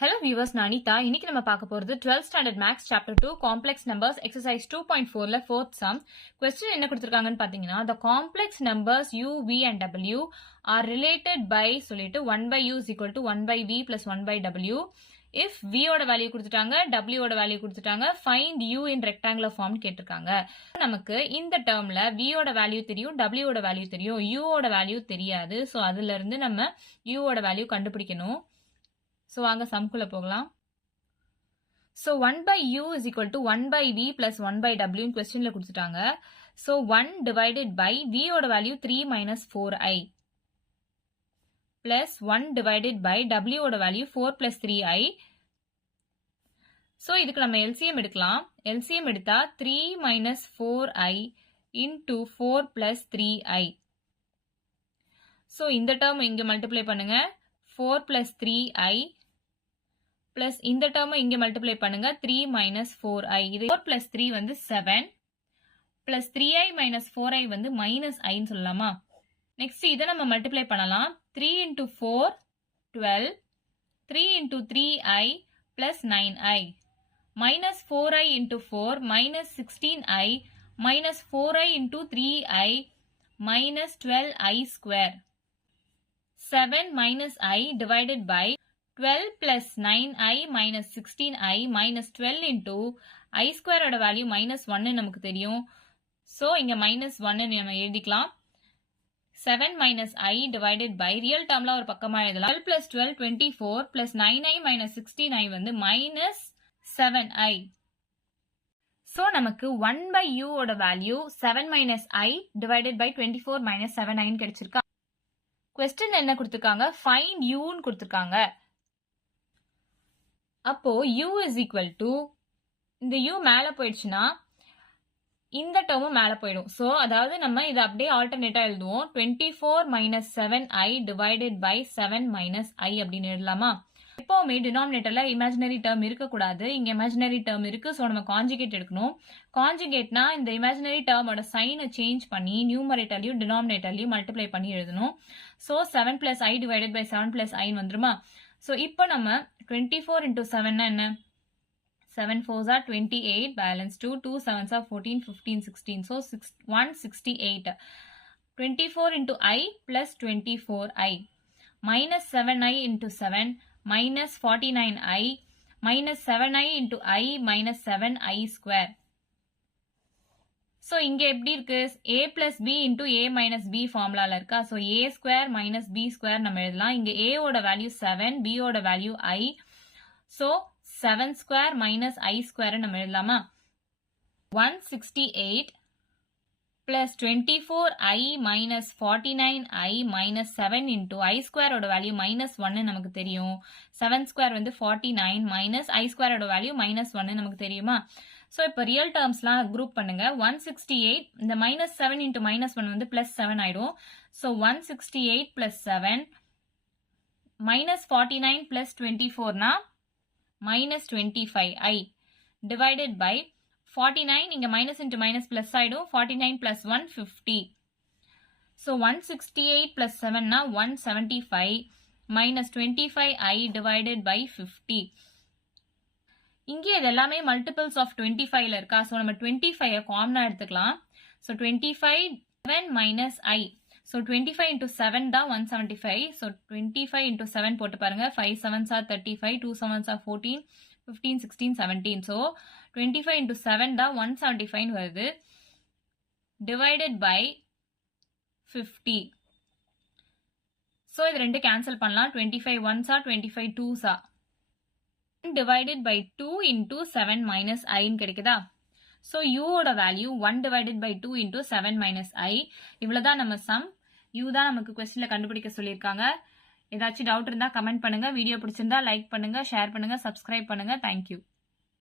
Hello viewers, நான் அனிதா. இன்னைக்கு நம்ம பார்க்க போறது 12th standard maths chapter 2 complex numbers exercise 2.4ல 4th sum. Question என்ன கொடுத்திருக்காங்கன்னு பாத்தீங்கன்னா, the complex numbers u, v and w are related by சொல்லிட்டு 1 by u is equal to 1 by v plus 1 by w. If v ஓட value கொடுத்துட்டாங்க, w ஓட value கொடுத்துட்டாங்க, find u in rectangular form கேட்டிருக்காங்க. நமக்கு இந்த டேர்ம்ல v ஓட value தெரியும், w ஓட வேல்யூ தெரியும், u ஓட வேல்யூ தெரியாது. சோ அதுல இருந்து நம்ம u ஓட வேல்யூ கண்டுபிடிக்கணும். So, வாங்க சம்குள்ள போகலாம். So, 1 by u is equal to 1 by v plus 1 by w in questionல கொடுத்துட்டாங்க. So, 1 divided by v ஓட value 3 minus 4i plus 1 divided by w ஓட value 4 plus 3i. So, இதுக்கு நம்ம LCM எடுக்கலாம். LCM எடுத்தா 3 minus 4i into 4 plus 3i. So, இந்த term இங்க multiply பண்ணுங்க. 4 plus 3i plus இந்த term இங்க multiply பண்ணுங்க 3 minus 4i. இது 4 plus 3 வந்து 7 plus 3i minus 4i வந்து minus i ன்னு சொல்லலாமா? Next இதை நம்ம multiply பண்ணலாம். 3 into 4 12 3 into 3i plus 9i minus 4i into 4 minus 16i minus 4i into 3i minus 12i square. 7 minus i divided by 12 plus 9i minus 16i minus 12 into i square ஓட value minus 1 நமக்கு தெரியும். So, இங்க minus 1 நம்ம எழுதிக்கலாம். 7 minus i divided by real termல ஒரு பக்கமா எழுதலாம். 12 plus 12 24 plus 9i minus 16i வந்து minus 7i. So, நமக்கு 1 by u ஓட value 7 minus i divided by 24 minus 7i கிடைச்சிருக்கா? Question என்ன கொடுத்திருக்காங்க? Find u ன்னு கொடுத்திருக்காங்க. அப்போ u is equal to இந்த u மேல போயிடுச்சுன்னா இந்த டேர்மும் மேல போயிடும். சோ அதாவது நம்ம இதை அப்படியே ஆல்டர்னேட்டா எழுதுவோம். 24 minus 7i divided by 7 minus i அப்படின்னு எழுதலாமா? எப்பவுமே டினாமினேட்டர்ல இமேஜினரி டேர்ம் இருக்கக்கூடாது. இங்க இமேஜினரி டேர்ம் இருக்கு. சோ நம்ம கான்ஜுகேட் எடுக்கணும். கான்ஜுகேட்னா இந்த இமேஜினரி டேர்மோட சைனை சேஞ்ச் பண்ணி நியூமரேட்டர்லயும் டினாமினேட்டர்லயும் மல்டிப்ளை பண்ணி எழுதணும். So 7 plus i divided by 7 plus i வந்துருமா? சோ இப்போ நம்ம 24 into 7 என்ன? 7 4s are 28, balance 2, 2 7s are 14, 15, 16. So 168. 24 into i plus 24i minus 7i into 7 minus 49i minus 7i into i minus 7i square. So, இங்க எப்படி இருக்கு? a plus b into a minus b formulaல இருக்கா? So, a square minus b square நம்ம எழுதலாம். இங்க a ஓட value 7, b ஓட value i. So, 7 square minus i square நம்ம எழுதலாமா? 168 plus 24i minus 49i minus 7 into i square ஓட value minus 1 நமக்கு தெரியும். 7 square வந்து 49 minus i square ஓட value minus 1 நமக்கு தெரியுமா? So, இப்போ real termsலாம் group பண்ணுங்க. 168, இந்த minus 7 into minus 1 வந்து plus 7 ஆயிடும். So, 168 plus 7 minus 49 plus 24 நா minus 25i divided by 49, இங்க minus into minus plus ஆயிடும். 49 plus 1, 50. So, 168 plus 7 நா 175 minus 25i divided by 50. இங்கே இது எல்லாமே multiples of 25ல இருக்கா? So, நம்ம 25 காமனா எடுத்துக்கலாம். So, 25 7 minus i. So, 25 into 7 தான் 175. So, 25 into 7 போட்டு பாருங்க. 5 7s are 35, 2 7s are 14, 15, 16, 17. So, 25 into 7 தான் 175 வருது. Divided by 50. So, இது ரெண்டு cancel பண்ணலாம். 25 1s are 25 2s are. Divided by 2 into 7 minus i கிடைக்குதா? So, u ஓட value 1 divided by 2 into 7 minus i. இவ்வளவுதான் நம்ம sum. u தான் நமக்கு questionல கண்டுபிடிக்க சொல்லியிருக்காங்க. ஏதாச்சும் டவுட் இருந்தா கமெண்ட் பண்ணுங்க. வீடியோ பிடிச்சிருந்தா லைக் பண்ணுங்க, ஷேர் பண்ணுங்க, சப்ஸ்கிரைப் பண்ணுங்க. Thank you.